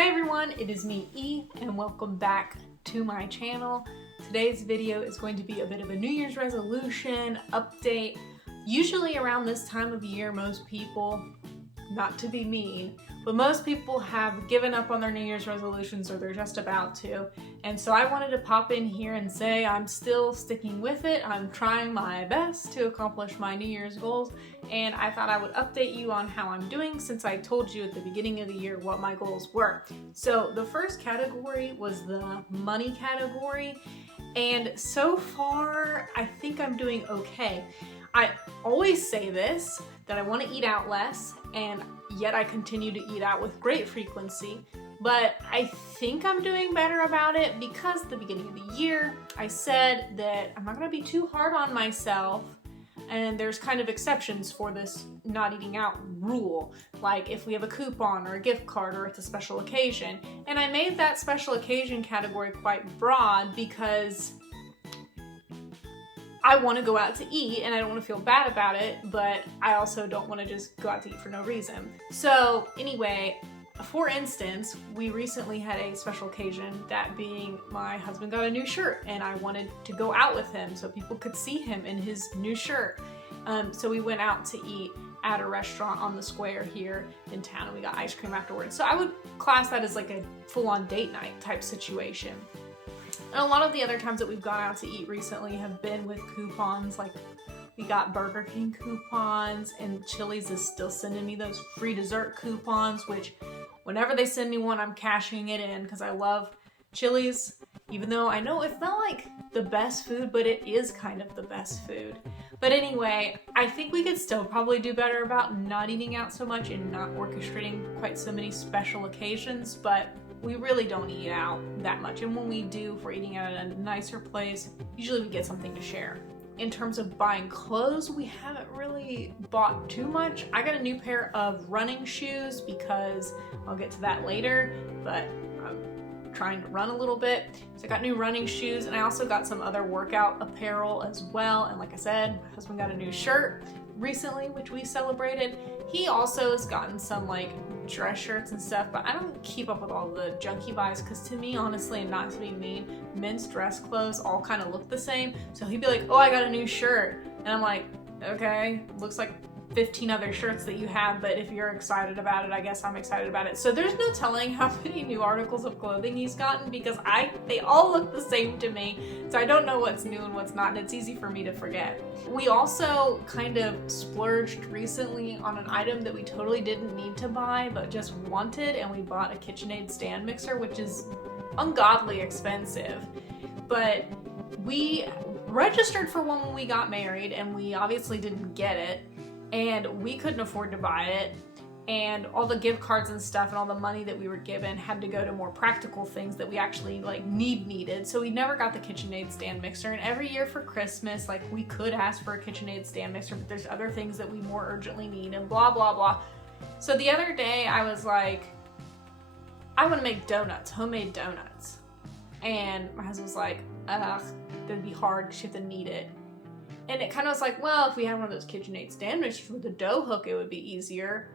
Hi everyone, it is me, E, and welcome back to my channel. Today's video is going to be a bit of a New Year's resolution update. Usually around this time of year, most people, not to be mean, but most people have given up on their New Year's resolutions or they're just about to. And so I wanted to pop in here and say I'm still sticking with it. I'm trying my best to accomplish my New Year's goals, and I thought I would update you on how I'm doing since I told you at the beginning of the year what my goals were. So the first category was the money category, and so far I think I'm doing okay. I always say this, that I want to eat out less, and yet I continue to eat out with great frequency. But I think I'm doing better about it because at the beginning of the year, I said that I'm not going to be too hard on myself, and there's kind of exceptions for this not eating out rule, like if we have a coupon or a gift card or it's a special occasion. And I made that special occasion category quite broad because I want to go out to eat and I don't want to feel bad about it, but I also don't want to just go out to eat for no reason. So anyway, for instance, we recently had a special occasion, that being my husband got a new shirt and I wanted to go out with him so people could see him in his new shirt. So we went out to eat at a restaurant on the square here in town and we got ice cream afterwards. So I would class that as like a full-on date night type situation. And a lot of the other times that we've gone out to eat recently have been with coupons, like we got Burger King coupons, and Chili's is still sending me those free dessert coupons, which whenever they send me one, I'm cashing it in because I love Chili's, even though I know it's not like the best food, but it is kind of the best food. But anyway, I think we could still probably do better about not eating out so much and not orchestrating quite so many special occasions, but we really don't eat out that much. And when we do, if we're eating out at a nicer place, usually we get something to share. In terms of buying clothes, we haven't really bought too much. I got a new pair of running shoes because I'll get to that later, but I'm trying to run a little bit. So I got new running shoes, and I also got some other workout apparel as well. And like I said, my husband got a new shirt recently, which we celebrated. He also has gotten some like dress shirts and stuff, but I don't keep up with all the junky buys because to me, honestly, and not to be mean, men's dress clothes all kind of look the same. So he'd be like, oh, I got a new shirt. And I'm like, okay, looks like 15 other shirts that you have, but if you're excited about it, I guess I'm excited about it. So there's no telling how many new articles of clothing he's gotten because they all look the same to me. So I don't know what's new and what's not, and it's easy for me to forget. We also kind of splurged recently on an item that we totally didn't need to buy, but just wanted, and we bought a KitchenAid stand mixer, which is ungodly expensive. But we registered for one when we got married, and we obviously didn't get it. And we couldn't afford to buy it, and all the gift cards and stuff and all the money that we were given had to go to more practical things that we actually like needed. So we never got the KitchenAid stand mixer, and every year for Christmas, like, we could ask for a KitchenAid stand mixer, but there's other things that we more urgently need and blah blah blah. So the other day I was like, I want to make donuts, homemade donuts, and my husband was like, ugh, that'd be hard because you have to knead it. And it kind of was like, well, if we had one of those KitchenAid stand mixers with a dough hook, it would be easier.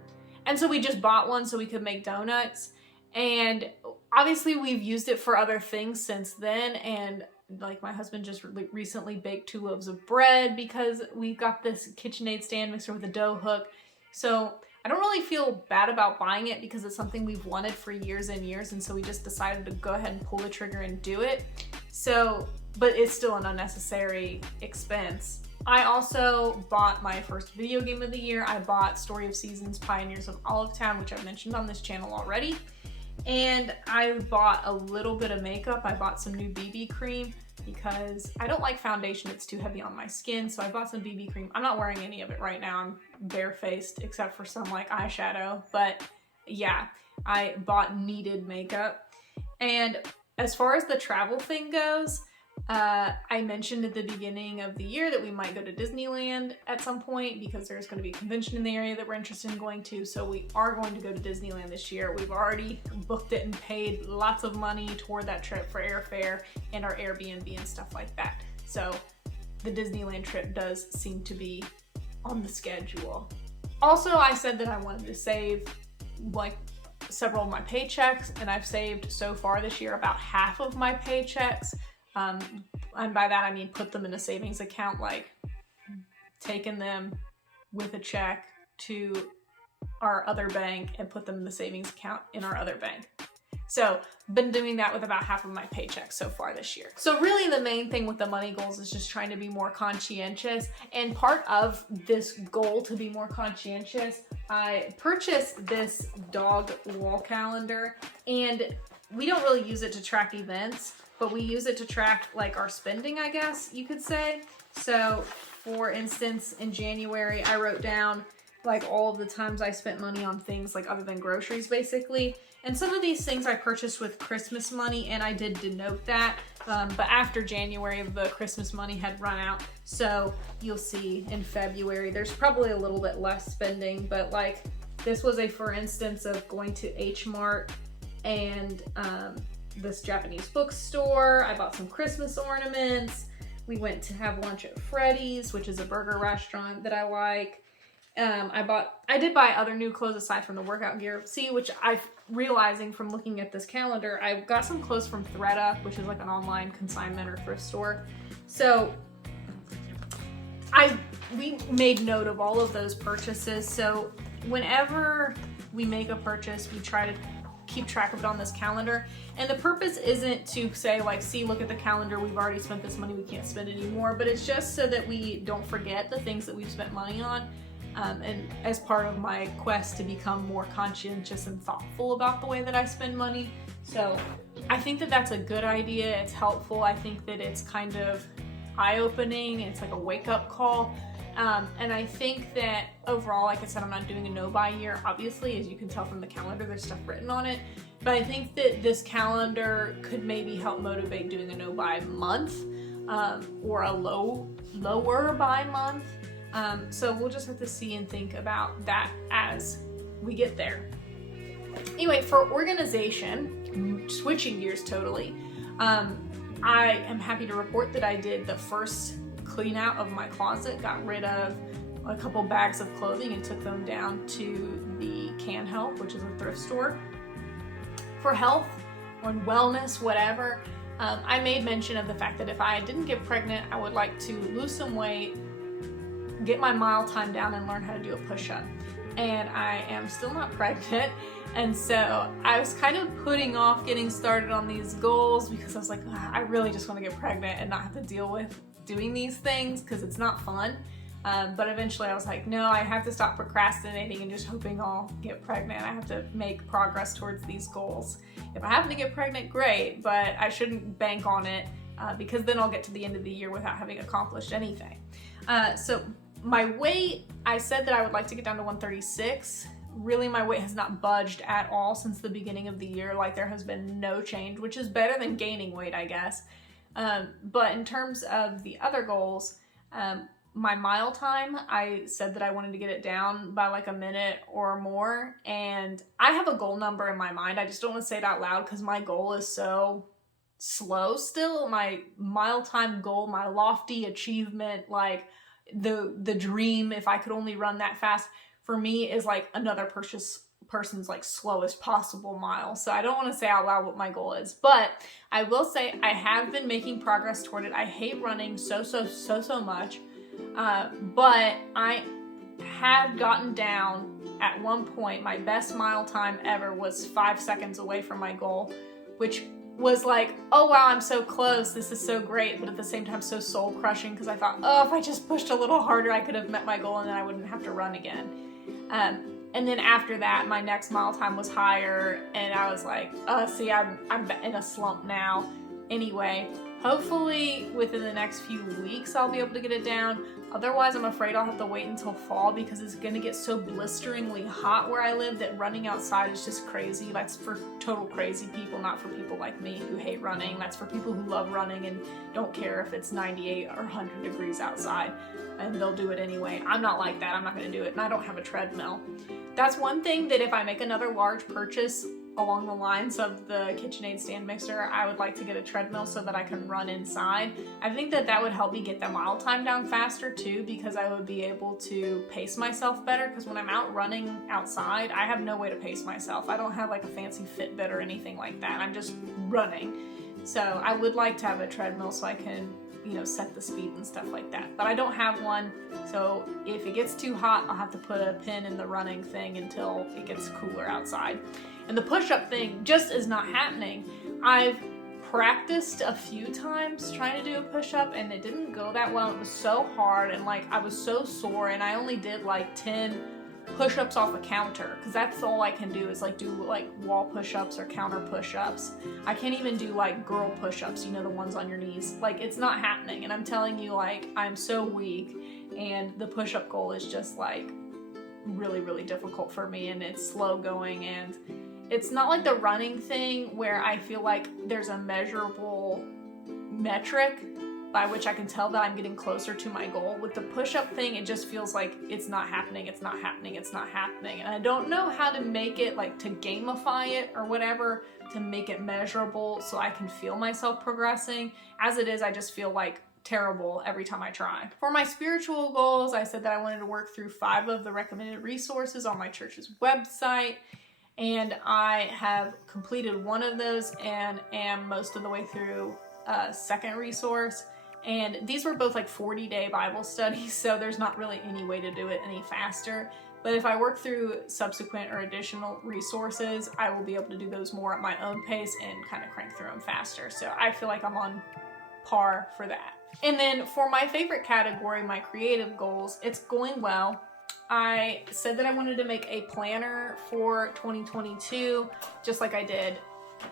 And so we just bought one so we could make donuts. And obviously we've used it for other things since then. And like my husband just recently baked 2 loaves of bread because we got this KitchenAid stand mixer with a dough hook. So I don't really feel bad about buying it because it's something we've wanted for years and years. And so we just decided to go ahead and pull the trigger and do it. So, but it's still an unnecessary expense. I also bought my first video game of the year. I bought Story of Seasons Pioneers of Olivetown, which I've mentioned on this channel already. And I bought a little bit of makeup. I bought some new BB cream because I don't like foundation. It's too heavy on my skin. So I bought some BB cream. I'm not wearing any of it right now. I'm barefaced except for some like eyeshadow. But yeah, I bought needed makeup. And as far as the travel thing goes, I mentioned at the beginning of the year that we might go to Disneyland at some point because there's going to be a convention in the area that we're interested in going to. So we are going to go to Disneyland this year. We've already booked it and paid lots of money toward that trip for airfare and our Airbnb and stuff like that. So the Disneyland trip does seem to be on the schedule. Also, I said that I wanted to save like several of my paychecks, and I've saved so far this year about half of my paychecks. And by that I mean put them in a savings account, like taken them with a check to our other bank and put them in the savings account in our other bank. So been doing that with about half of my paycheck so far this year. So really the main thing with the money goals is just trying to be more conscientious. And part of this goal to be more conscientious, I purchased this dog wall calendar, and we don't really use it to track events, but we use it to track like our spending, I guess you could say. So for instance, in January, I wrote down like all of the times I spent money on things like other than groceries basically. And some of these things I purchased with Christmas money, and I did denote that. But after January, the Christmas money had run out. So you'll see in February, there's probably a little bit less spending, but like this was a for instance of going to H Mart and this Japanese bookstore. I bought some Christmas ornaments. We went to have lunch at Freddy's, which is a burger restaurant that I like. I did buy other new clothes aside from the workout gear. See, which I'm realizing from looking at this calendar, I got some clothes from ThredUp, which is like an online consignment or thrift store. So we made note of all of those purchases. So whenever we make a purchase, we try to keep track of it on this calendar. And the purpose isn't to say like, see, look at the calendar, we've already spent this money, we can't spend anymore, but it's just so that we don't forget the things that we've spent money on. And as part of my quest to become more conscientious and thoughtful about the way that I spend money. So I think that that's a good idea. It's helpful. I think that it's kind of eye-opening. It's like a wake-up call. And I think that overall, like I said, I'm not doing a no-buy year. Obviously, as you can tell from the calendar, there's stuff written on it. But I think that this calendar could maybe help motivate doing a no-buy month or a lower buy month. So we'll just have to see and think about that as we get there. Anyway, for organization, switching gears totally, I am happy to report that I did the first clean out of my closet, got rid of a couple bags of clothing and took them down to the Can Help, which is a thrift store. For health or wellness, whatever, I made mention of the fact that if I didn't get pregnant, I would like to lose some weight, get my mile time down, and learn how to do a push-up. And I am still not pregnant, and so I was kind of putting off getting started on these goals because I was like, I really just want to get pregnant and not have to deal with doing these things because it's not fun. But eventually I was like, no, I have to stop procrastinating and just hoping I'll get pregnant. I have to make progress towards these goals. If I happen to get pregnant, great, but I shouldn't bank on it because then I'll get to the end of the year without having accomplished anything. So my weight, I said that I would like to get down to 136. Really, my weight has not budged at all since the beginning of the year. Like, there has been no change, which is better than gaining weight, I guess. But in terms of the other goals, my mile time, I said that I wanted to get it down by like a minute or more. And I have a goal number in my mind. I just don't want to say it out loud because my goal is so slow still. My mile time goal, my lofty achievement, like the dream, if I could only run that fast, for me is like another person's like slowest possible mile. So I don't want to say out loud what my goal is, but I will say I have been making progress toward it. I hate running so much, but I have gotten down at one point. My best mile time ever was 5 seconds away from my goal, which was like, oh wow, I'm so close, this is so great, but at the same time so soul crushing because I thought, oh, if I just pushed a little harder I could have met my goal and then I wouldn't have to run again. And then after that, my next mile time was higher, and I was like, see, I'm in a slump now. Anyway, hopefully within the next few weeks I'll be able to get it down. Otherwise, I'm afraid I'll have to wait until fall because it's gonna get so blisteringly hot where I live that running outside is just crazy. That's for total crazy people, not for people like me who hate running. That's for people who love running and don't care if it's 98 or 100 degrees outside, and they'll do it anyway. I'm not like that. I'm not gonna do it, and I don't have a treadmill. That's one thing that if I make another large purchase along the lines of the KitchenAid stand mixer, I would like to get a treadmill so that I can run inside. I think that that would help me get the mile time down faster too, because I would be able to pace myself better, because when I'm out running outside, I have no way to pace myself. I don't have like a fancy Fitbit or anything like that. I'm just running. So I would like to have a treadmill so I can, you know, set the speed and stuff like that. But I don't have one, so if it gets too hot, I'll have to put a pin in the running thing until it gets cooler outside. And the push-up thing just is not happening. I've practiced a few times trying to do a push-up and it didn't go that well. It was so hard and like I was so sore, and I only did like 10 push-ups off a counter, because that's all I can do is like do like wall push-ups or counter push-ups. I can't even do like girl push-ups, you know, the ones on your knees. Like, it's not happening, and I'm telling you, like, I'm so weak, and the push-up goal is just like really, really difficult for me, and it's slow going, and it's not like the running thing where I feel like there's a measurable metric by which I can tell that I'm getting closer to my goal. With the push-up thing, it just feels like it's not happening, it's not happening, it's not happening. And I don't know how to make it, like, to gamify it or whatever, to make it measurable so I can feel myself progressing. As it is, I just feel like terrible every time I try. For my spiritual goals, I said that I wanted to work through 5 of the recommended resources on my church's website. And I have completed 1 of those and am most of the way through a second resource. And these were both like 40-day Bible studies, so there's not really any way to do it any faster. But if I work through subsequent or additional resources, I will be able to do those more at my own pace and kind of crank through them faster. So I feel like I'm on par for that. And then for my favorite category, my creative goals, it's going well. I said that I wanted to make a planner for 2022, just like I did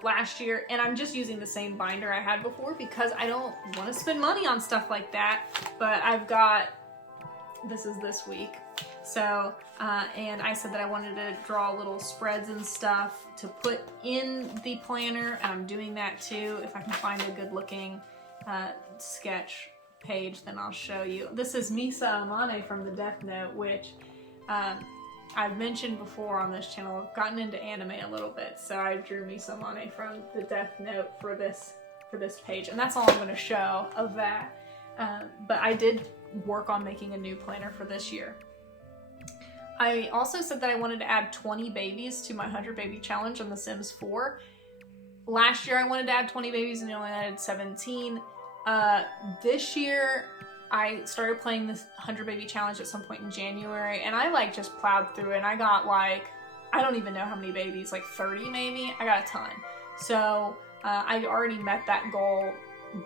last year, and I'm just using the same binder I had before because I don't want to spend money on stuff like that. But I've got, this is this week, so and I said that I wanted to draw little spreads and stuff to put in the planner, and I'm doing that too. If I can find a good looking sketch page, then I'll show you. This is Misa Amane from the Death Note, which I've mentioned before on this channel. I've gotten into anime a little bit, so I drew Misa Amane from the Death Note for this page, and that's all I'm going to show of that. But I did work on making a new planner for this year. I also said that I wanted to add 20 babies to my 100 baby challenge on The Sims 4. Last year I wanted to add 20 babies and I only added 17. This year I started playing this 100 baby challenge at some point in January, and I like just plowed through it, and I got like, I don't even know how many babies, like 30 maybe. I got a ton. So I already met that goal,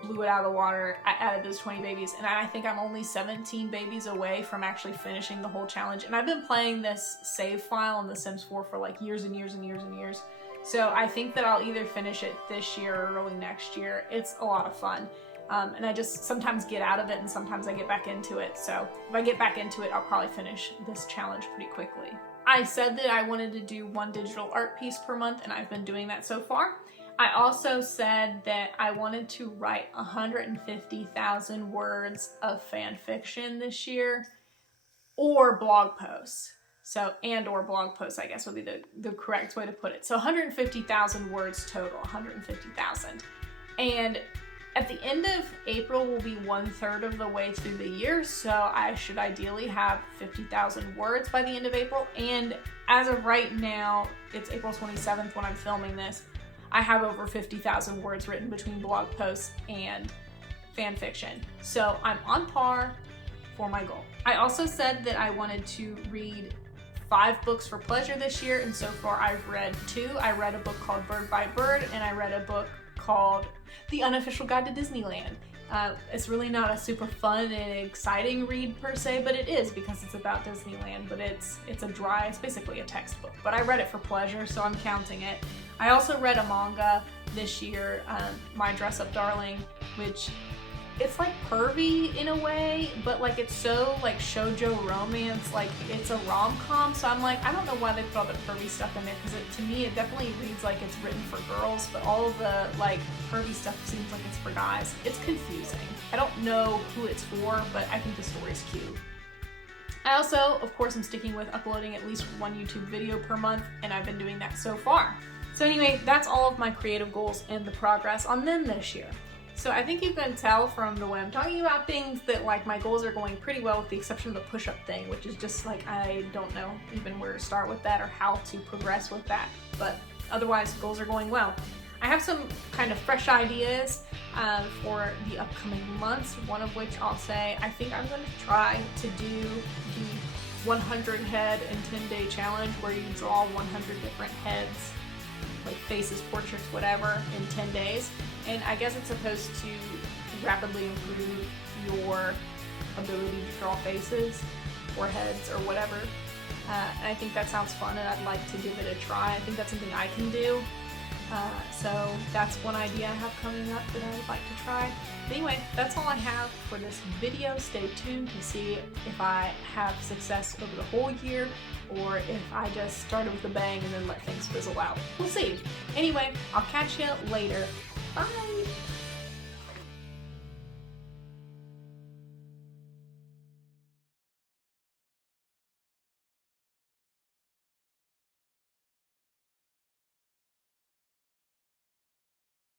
blew it out of the water. I added those 20 babies, and I think I'm only 17 babies away from actually finishing the whole challenge. And I've been playing this save file in The Sims 4 for like years and years and years and years. So I think that I'll either finish it this year or early next year. It's a lot of fun. And I just sometimes get out of it and sometimes I get back into it. So if I get back into it, I'll probably finish this challenge pretty quickly. I said that I wanted to do 1 digital art piece per month, and I've been doing that so far. I also said that I wanted to write 150,000 words of fan fiction this year, or blog posts. So, and or blog posts, I guess would be the correct way to put it. So 150,000 words total, 150,000. And at the end of April will be 1/3 of the way through the year, so I should ideally have 50,000 words by the end of April. And as of right now, it's April 27th when I'm filming this, I have over 50,000 words written between blog posts and fan fiction. So I'm on par for my goal. I also said that I wanted to read 5 books for pleasure this year, and so far I've read 2. I read a book called Bird by Bird, and I read a book called The Unofficial Guide to Disneyland. It's really not a super fun and exciting read per se, but it is because it's about Disneyland, but it's basically a textbook. But I read it for pleasure, so I'm counting it. I also read a manga this year, My Dress Up Darling, which it's like pervy in a way, but like it's so like shoujo romance, like it's a rom-com, so I'm like, I don't know why they put all the pervy stuff in there, because to me it definitely reads like it's written for girls, but all of the like pervy stuff seems like it's for guys. It's confusing. I don't know who it's for, but I think the story's cute. I also, of course, am sticking with uploading at least 1 YouTube video per month, and I've been doing that so far. So anyway, that's all of my creative goals and the progress on them this year. So I think you can tell from the way I'm talking about things that like my goals are going pretty well, with the exception of the push-up thing, which is just like I don't know even where to start with that or how to progress with that. But otherwise, goals are going well. I have some kind of fresh ideas for the upcoming months, one of which I'll say I think I'm going to try to do the 100 head in 10-day challenge, where you draw 100 different heads, like faces, portraits, whatever, in 10 days. And I guess it's supposed to rapidly improve your ability to draw faces or heads or whatever. And I think that sounds fun, and I'd like to give it a try. I think that's something I can do. So that's one idea I have coming up that I would like to try. But anyway, that's all I have for this video. Stay tuned to see if I have success over the whole year, or if I just started with a bang and then let things fizzle out. We'll see. Anyway, I'll catch you later. Bye!